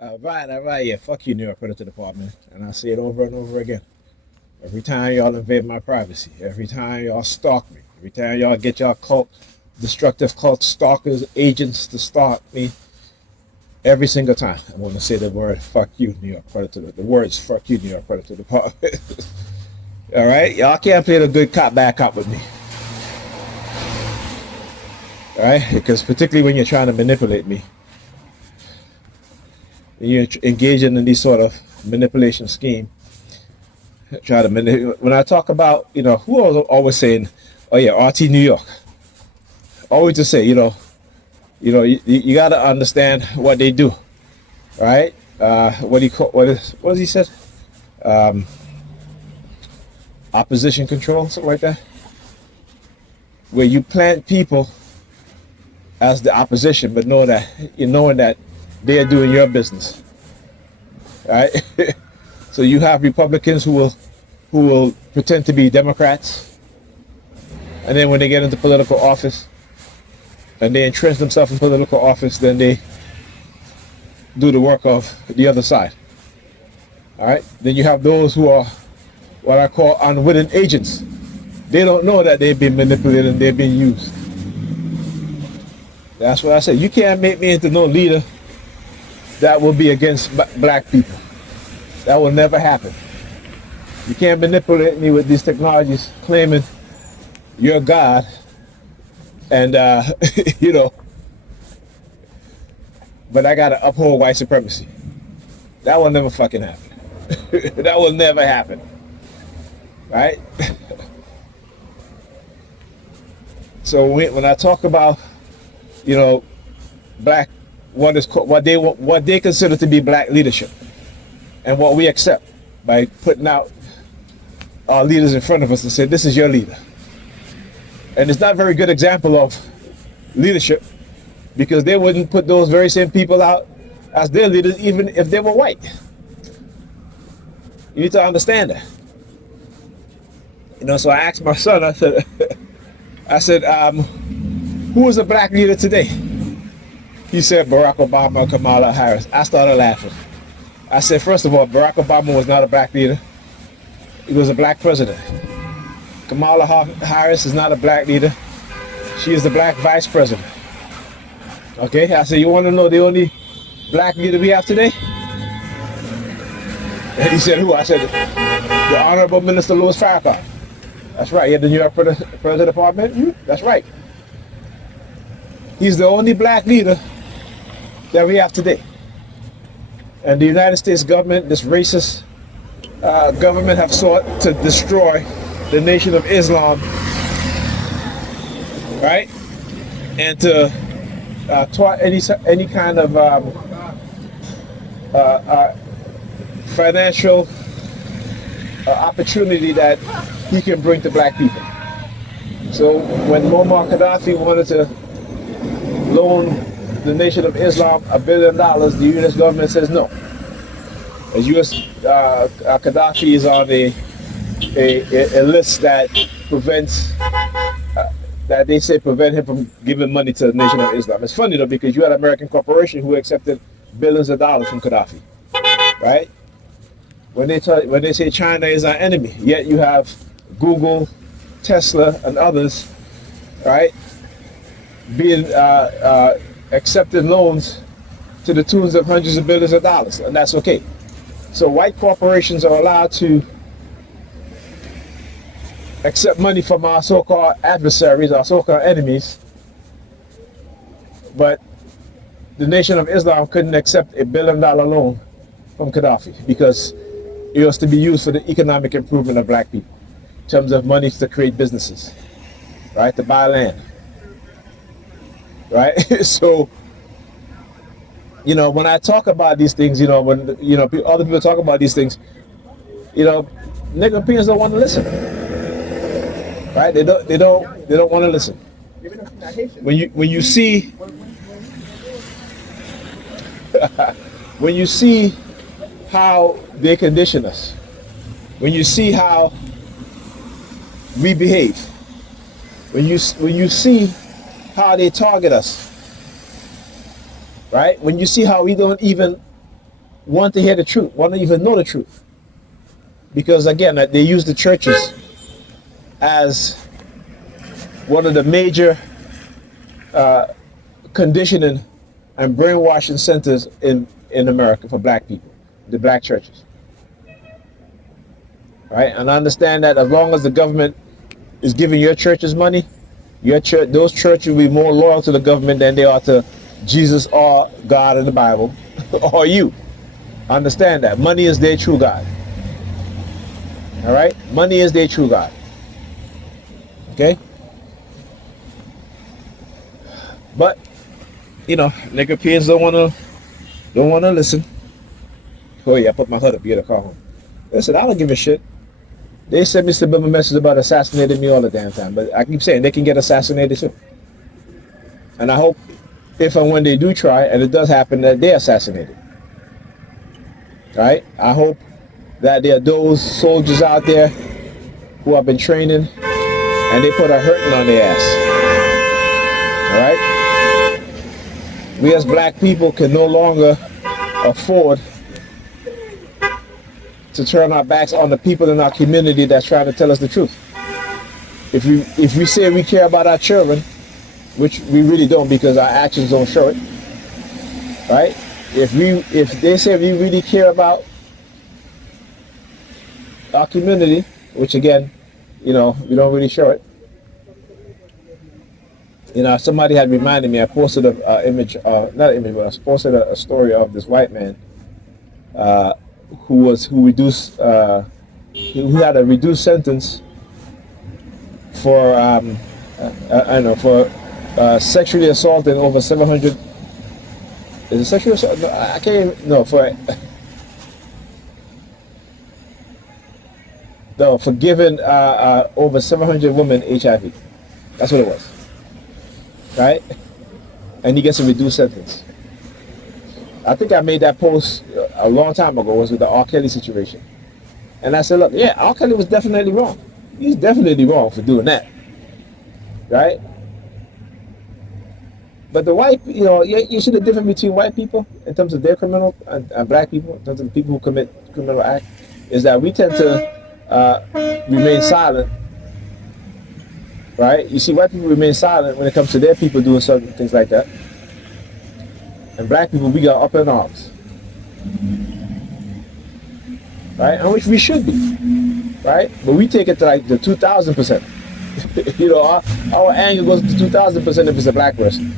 All right, yeah, fuck you, New York Predator Department. And I say it over and over again. Every time y'all invade my privacy, every time y'all stalk me, every time y'all get y'all destructive cult stalkers, agents to stalk me, every single time I'm going to say the word fuck you, New York Predator. The words fuck you, New York Predator Department. All right? Y'all can't play the good cop, bad cop with me. All right? Because particularly when you're trying to manipulate me, you're engaging in these sort of manipulation scheme. Try to manipulate. When I talk about, who was always saying, oh yeah, RT New York. Always to say, you got to understand what they do, right? What does he said? Um, Opposition control, something like that, where you plant people as the opposition, but knowing that they are doing your business, right? So you have Republicans who will pretend to be Democrats, and then when they get into political office and they entrench themselves in political office, then they do the work of the other side. All right. Then you have those who are what I call unwitting agents. They don't know that they've been manipulated and they've been used. That's what I said. You can't make me into no leader that will be against black people. That will never happen. You can't manipulate me with these technologies claiming you're God and, but I got to uphold white supremacy. That will never fucking happen. That will never happen. Right? So when I talk about, black, what they consider to be black leadership, and what we accept by putting out our leaders in front of us and say, this is your leader. And it's not a very good example of leadership, because they wouldn't put those very same people out as their leaders even if they were white. You need to understand that. So I asked my son, I said, who is a black leader today? He said Barack Obama and Kamala Harris. I started laughing. I said, first of all, Barack Obama was not a black leader. He was a black president. Kamala Harris is not a black leader. She is the black vice president. Okay, I said, you want to know the only black leader we have today? And he said, who? I said, the Honorable Minister Louis Farrakhan. That's right, he had the New York President Department. That's right. He's the only black leader that we have today. And the United States government, this racist government, have sought to destroy the Nation of Islam, right? And to taught any kind of financial opportunity that he can bring to black people. So when Muammar Gaddafi wanted to loan the Nation of Islam $1 billion, the U.S. government says no. As U.S. Gaddafi is on a list that prevents, that they say prevent him from giving money to the Nation of Islam. It's funny though, because you had an American corporation who accepted billions of dollars from Gaddafi, right? When they say China is our enemy, yet you have Google, Tesla, and others, right, being accepting loans to the tunes of hundreds of billions of dollars, and that's okay. So white corporations are allowed to accept money from our so-called adversaries, our so-called enemies, but the Nation of Islam couldn't accept $1 billion loan from Gaddafi because it was to be used for the economic improvement of black people in terms of money to create businesses, right, to buy land, right? So, when I talk about these things, when other people talk about these things, nigga opinions don't want to listen, right? They don't want to listen. When you see when you see how they condition us, when you see how we behave, when you see how they target us, right? When you see how we don't even want to hear the truth, want to even know the truth. Because again, they use the churches as one of the major conditioning and brainwashing centers in America for black people, the black churches. Right? And I understand that as long as the government is giving your churches money, your church, those churches will be more loyal to the government than they are to Jesus or God in the Bible or you. Understand that money is their true God. All right, money is their true God. Okay, but you know, nigga peers don't wanna listen. Oh yeah, I put my hood up here to call home. Listen, I don't give a shit. They send me subliminal messages about assassinating me all the damn time, but I keep saying they can get assassinated too. And I hope if and when they do try, and it does happen, that they're assassinated. Right? I hope that there are those soldiers out there who have been training and they put a hurting on their ass. Alright? We as black people can no longer afford to turn our backs on the people in our community that's trying to tell us the truth. If we say we care about our children, which we really don't because our actions don't show it, right? If they say we really care about our community, which again, you know, we don't really show it. You know, somebody had reminded me. I posted a image, not an image, but I posted a story of this white man who had a reduced sentence for sexually assaulting over 700. Is it sexual assault? No, I can't even, no, for giving over 700 women HIV. That's what it was. Right? And he gets a reduced sentence. I think I made that post a long time ago. It was with the R. Kelly situation. And I said, look, yeah, R. Kelly was definitely wrong. He's definitely wrong for doing that. Right? But the white, you know, you see the difference between white people in terms of their criminal and black people, in terms of the people who commit criminal act, is that we tend to remain silent. Right? You see, white people remain silent when it comes to their people doing certain things like that. And black people, we got up in arms. Right? And which we should be. Right? But we take it to like the 2,000%. You know, our anger goes to 2,000% if it's a black person.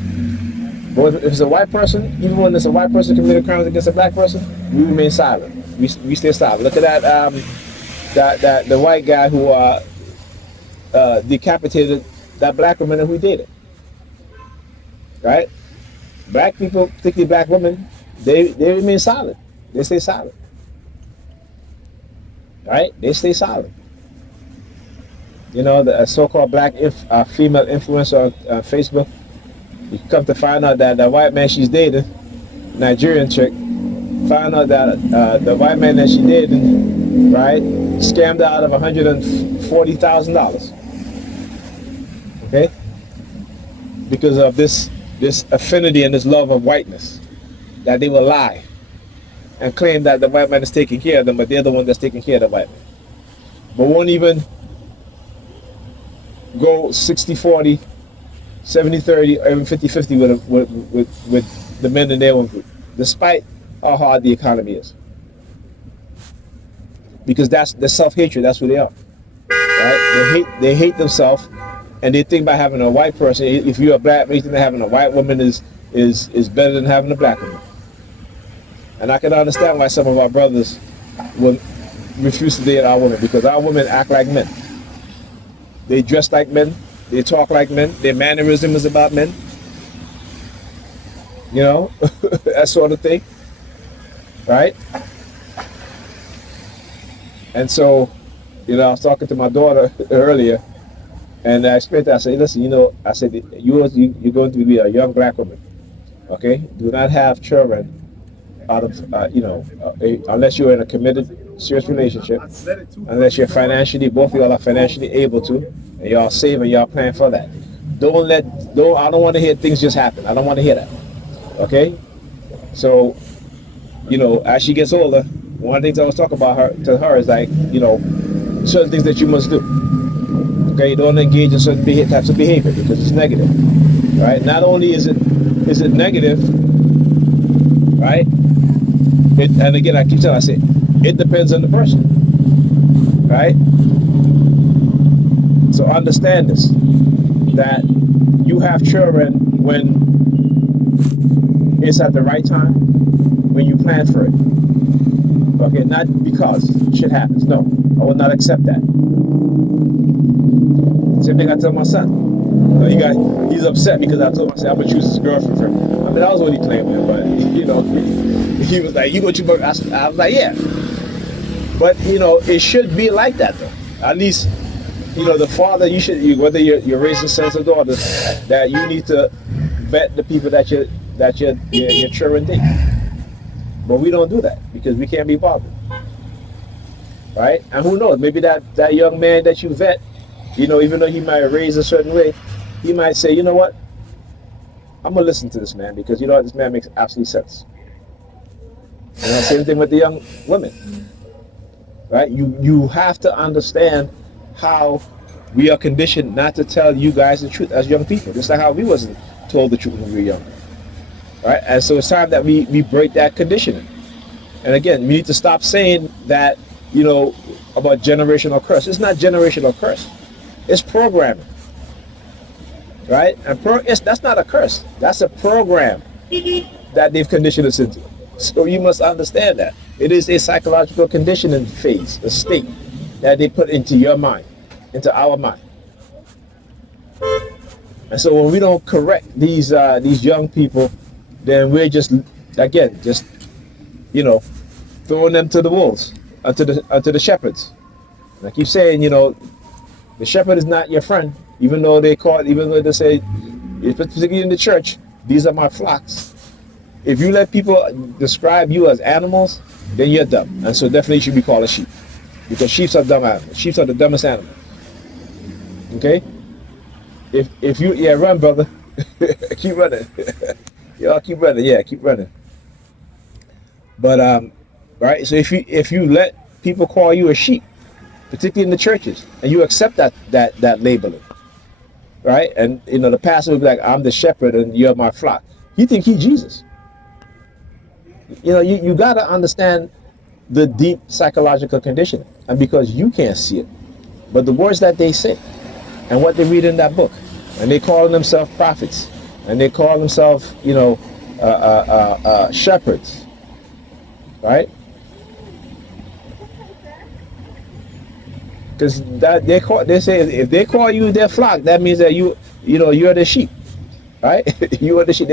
But if it's a white person, even when it's a white person committing crimes against a black person, we remain silent. We stay silent. Look at that the white guy who decapitated that black woman who dated. Right? Black people, particularly black women, they remain silent. They stay silent. Right? They stay silent. You know, the so-called black female influencer on Facebook, you come to find out that the white man she's dating, Nigerian chick, found out that the white man that she dated, right, scammed her out of $140,000. Okay? Because of this affinity and this love of whiteness, that they will lie and claim that the white man is taking care of them, but they're the one that's taking care of the white man. But won't even go 60-40, 70-30, or even 50-50 with the men in their own group, despite how hard the economy is. Because that's the self-hatred, that's who they are. Right? They hate themselves, and they think by having a white person, if you're a black man, you think that having a white woman is better than having a black woman. And I can understand why some of our brothers will refuse to date our women, because our women act like men. They dress like men. They talk like men. Their mannerism is about men. You know, that sort of thing. Right? And so, you know, I was talking to my daughter earlier, and I explained to her, I said, listen, you know, I said, you're going to be a young black woman. Okay? Do not have children out of, unless you're in a committed, serious relationship, unless you're financially, both of y'all are financially able to, and y'all save and y'all plan for that. I don't want to hear things just happen. I don't want to hear that. Okay? So, as she gets older, one of the things I was talking about her is like, certain things that you must do. Okay, you don't engage in certain types of behavior because it's negative, right? Not only is it negative, right? And again, I keep telling, I say, it depends on the person, right? So understand this, that you have children when it's at the right time, when you plan for it. Okay, not because shit happens. No, I will not accept that. Same thing I tell my son. He's upset because I told him, I said, I'm gonna choose his girlfriend for him. I mean, that was what he claimed, but he was like, you go choose my girlfriend. I was like, yeah. But it should be like that though. At least, the father, whether you're raising sons or daughters, that you need to vet the people that your children date. But we don't do that because we can't be bothered, right? And who knows? Maybe that young man that you vet, even though he might raise a certain way, he might say, you know what? I'm gonna listen to this man because this man makes absolute sense. Same thing with the young women, right? You have to understand how we are conditioned not to tell you guys the truth as young people, just like how we wasn't told the truth when we were young. Right? And so it's time that we break that conditioning. And again, we need to stop saying that, about generational curse. It's not generational curse. It's programming. Right? And that's not a curse. That's a program that they've conditioned us into. So you must understand that. It is a psychological conditioning phase, a state that they put into your mind, into our mind. And so when we don't correct these young people, then we're just throwing them to the wolves, to the shepherds. And I keep saying, the shepherd is not your friend, even though they say, particularly in the church, these are my flocks. If you let people describe you as animals, then you're dumb. And so definitely you should be called a sheep. Because sheep are dumb animals. Sheep are the dumbest animals. Okay? If you run, brother. Keep running. Y'all keep running. Yeah, keep running. But right. So if you let people call you a sheep, particularly in the churches, and you accept that labeling, right? And the pastor will be like, "I'm the shepherd, and you're my flock." You think he's Jesus? You got to understand the deep psychological condition, and because you can't see it, but the words that they say, and what they read in that book, and they call themselves prophets, and they call themselves, shepherds, right? Because they say if they call you their flock, that means that you're the sheep, right? You are the sheep.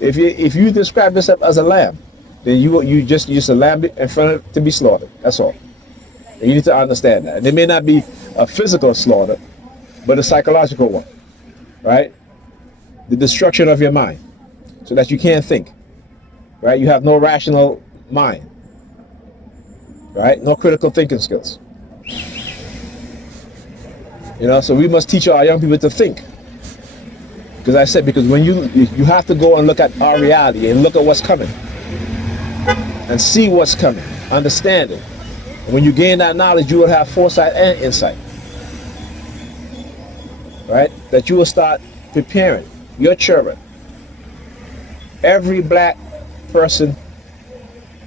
If you describe yourself as a lamb, then you just a lamb in front of to be slaughtered. That's all. And you need to understand that. And it may not be a physical slaughter, but a psychological one, right? The destruction of your mind, so that you can't think, right? You have no rational mind, right? No critical thinking skills. So we must teach our young people to think. Because when you have to go and look at our reality and look at what's coming and see what's coming, understand it. And when you gain that knowledge, you will have foresight and insight, right? That you will start preparing your children. Every black person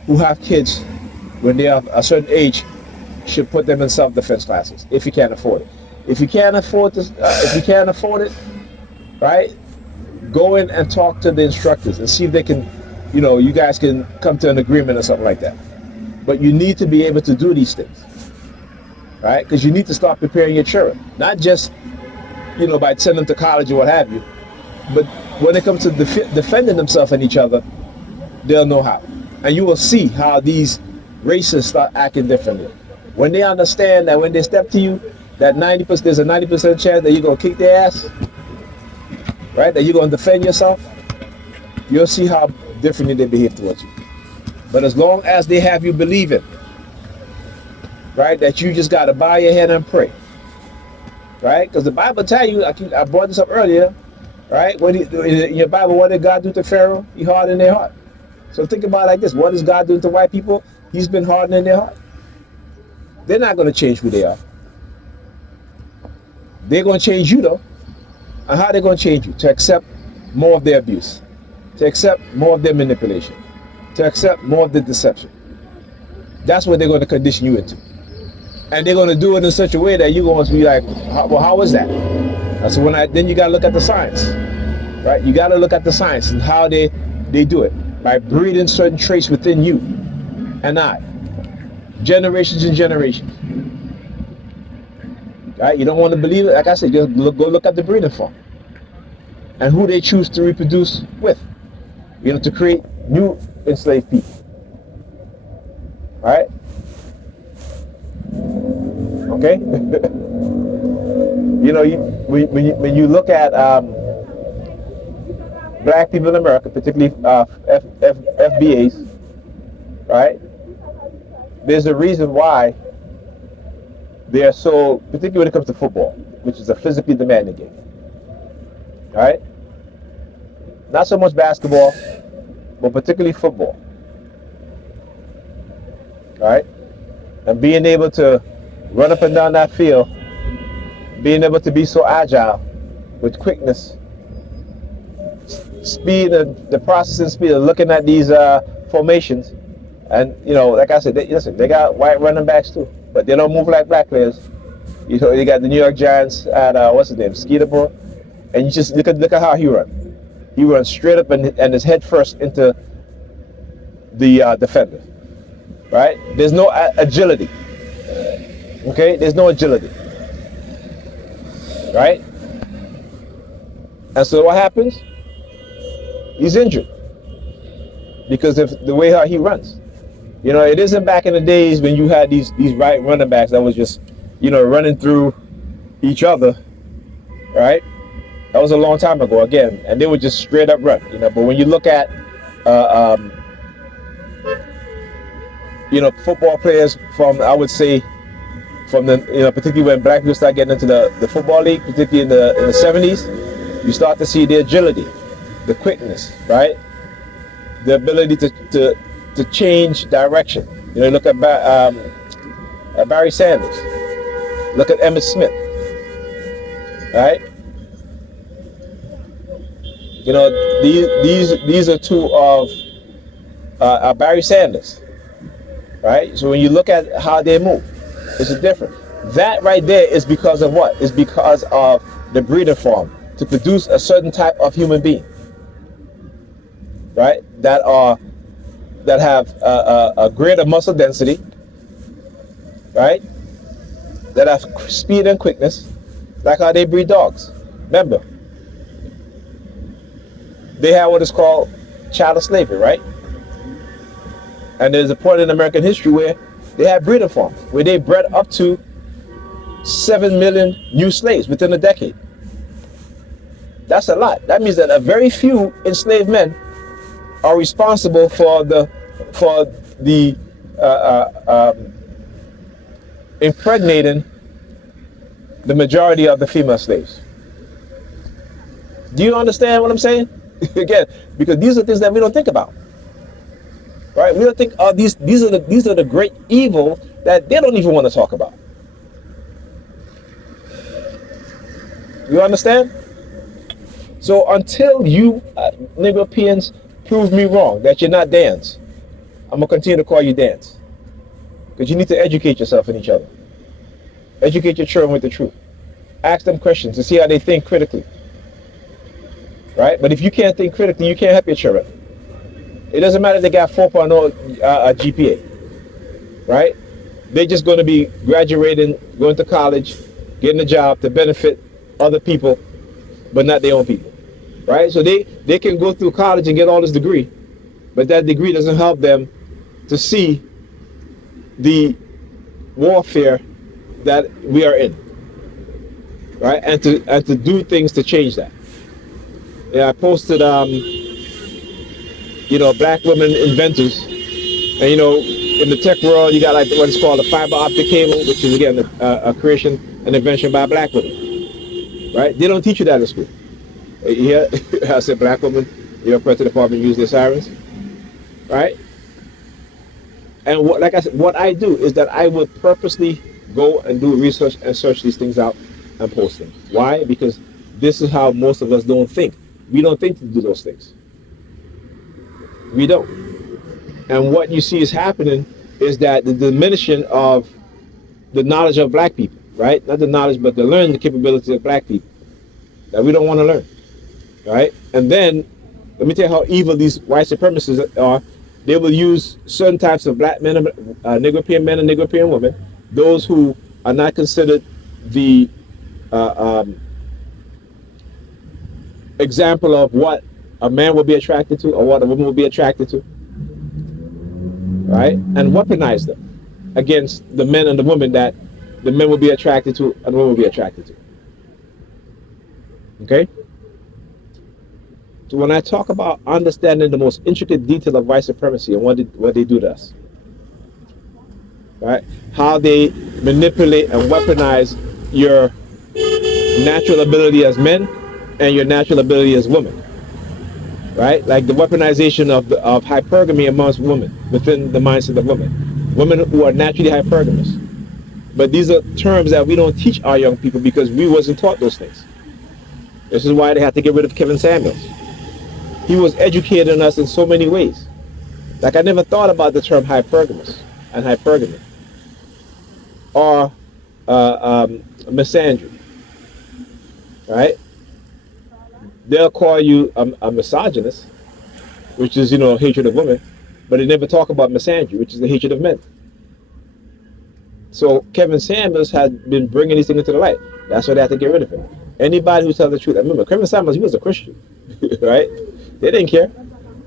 who have kids when they are a certain age should put them in self-defense classes if you can't afford it. If you can't afford this, it, right? Go in and talk to the instructors and see if they can, you guys can come to an agreement or something like that. But you need to be able to do these things, right? Because you need to start preparing your children, not just, by sending them to college or what have you, but when it comes to defending themselves and each other, they'll know how. And you will see how these racists start acting differently. When they understand that when they step to you, that there's a 90% chance that you're going to kick their ass, right? That you're going to defend yourself, you'll see how differently they behave towards you. But as long as they have you believing, right, that you just got to bow your head and pray, right? Because the Bible tell you, I brought this up earlier, right? In your Bible, what did God do to Pharaoh? He hardened their heart. So think about it like this. What is God doing to white people? He's been hardening their heart. They're not going to change who they are. They're going to change you, though. And how are they going to change you? To accept more of their abuse, to accept more of their manipulation, to accept more of the deception. That's what they're going to condition you into. And they're going to do it in such a way that you're going to be like, well, how was that? And so then you got to look at the science, right? You got to look at the science and how they do it by breeding certain traits within you and I, generations and generations. Right? You don't want to believe it? Like I said, just go look at the breeding farm and who they choose to reproduce with, to create new enslaved people. All right? Okay? When you look at black people in America, particularly FBAs, right? There's a reason why they are so, particularly when it comes to football, which is a physically demanding game. All right? Not so much basketball, but particularly football. All right? And being able to run up and down that field, being able to be so agile with quickness, speed, the processing speed of looking at these formations. And, like I said, they got white running backs too, but they don't move like black players. You got the New York Giants at, what's his name, Skeeterborough, and you just look at how he runs. He runs straight up and his head first into the defender, right? There's no agility, okay? There's no agility, right? And so what happens? He's injured because of the way how he runs. It isn't back in the days when you had these right running backs that was just, running through each other, right? That was a long time ago again, and they would just straight up run, But when you look at, football players from, I would say, from the, particularly when black people start getting into the football league, particularly in the 70s, you start to see the agility, the quickness, right? The ability to change direction. Look at Barry Sanders. Look at Emmitt Smith, right? These are two of Barry Sanders, right? So when you look at how they move, it's different. That right there is because of what? It's because of the breeder farm to produce a certain type of human being, right? That have a greater muscle density, right? That have speed and quickness, like how they breed dogs. Remember, they have what is called chattel slavery, right? And there's a point in American history where they had breeder farms, where they bred up to 7 million new slaves within a decade. That's a lot. That means that a very few enslaved men are responsible for the impregnating the majority of the female slaves. Do you understand what I'm saying? Again, because these are things that we don't think about, right? We don't think, these are the great evil that they don't even want to talk about. You understand? So until you Europeans prove me wrong, that you're not Dans, I'm gonna continue to call you Dans, because you need to educate yourself and each other. Educate your children with the truth. Ask them questions to see how they think critically. Right? But if you can't think critically, you can't help your children. It doesn't matter if they got 4.0 GPA. Right? They're just going to be graduating, going to college, getting a job to benefit other people, but not their own people. Right? So they can go through college and get all this degree, but that degree doesn't help them to see the warfare that we are in. Right? And to do things to change that. Yeah, I posted, black women inventors, and in the tech world, you got like what is called a fiber optic cable, which is again a creation, an invention by black women. Right? They don't teach you that in school. Yeah, I said black women, press the department use their sirens. right? And what, like I said, what I do is that I would purposely go and do research and search these things out and post them. Why? Because this is how most of us don't think. We don't think to do those things. We don't. And what you see is happening is that the diminishing of the knowledge of black people, right? Not the knowledge, but the learning capability of black people that we don't want to learn, right? And then, let me tell you how evil these white supremacists are. They will use certain types of black men, Negro men and Negro women, those who are not considered the example of what a man will be attracted to or what a woman will be attracted to, right? And weaponize them against the men and the women that the men will be attracted to and the women will be attracted to. Okay? So when I talk about understanding the most intricate detail of white supremacy and what they do to us, right? How they manipulate and weaponize your natural ability as men and your natural ability as women, right? Like the weaponization of hypergamy amongst women within the mindset of women who are naturally hypergamous. But these are terms that we don't teach our young people because we wasn't taught those things. This is why they had to get rid of Kevin Samuels. He was educating us in so many ways. Like I never thought about the term hypergamous and hypergamy or misandry, right? They'll call you a misogynist, which is, hatred of women, but they never talk about misandry, which is the hatred of men. So Kevin Samuels had been bringing these things to the light. That's why they had to get rid of him. Anybody who tells the truth, I remember Kevin Samuels, he was a Christian, right? They didn't care.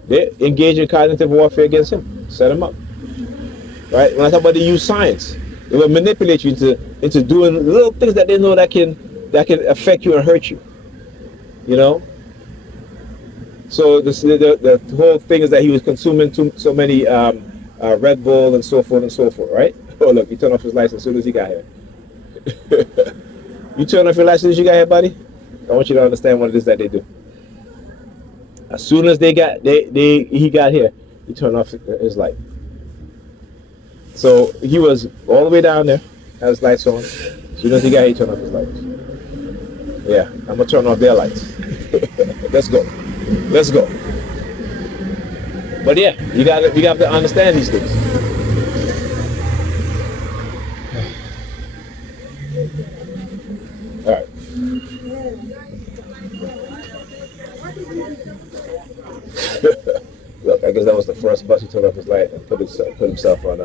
They engaged in cognitive warfare against him, set him up, right? When I talk about they use science, they will manipulate you into doing little things that they know that can affect you and hurt you, So the whole thing is that he was consuming so many Red Bull and so forth, right? Oh look, he turned off his lights as soon as he got here. You turn off your lights as soon as you got here, buddy? I want you to understand what it is that they do. As soon as he got here, he turned off his light. So he was all the way down there, had his lights on. As soon as he got here, he turned off his lights. Yeah, I'm gonna turn off their lights. Let's go. But yeah, you got to understand these things. All right. Look, I guess that was the first bus. He turned off his light and put himself on.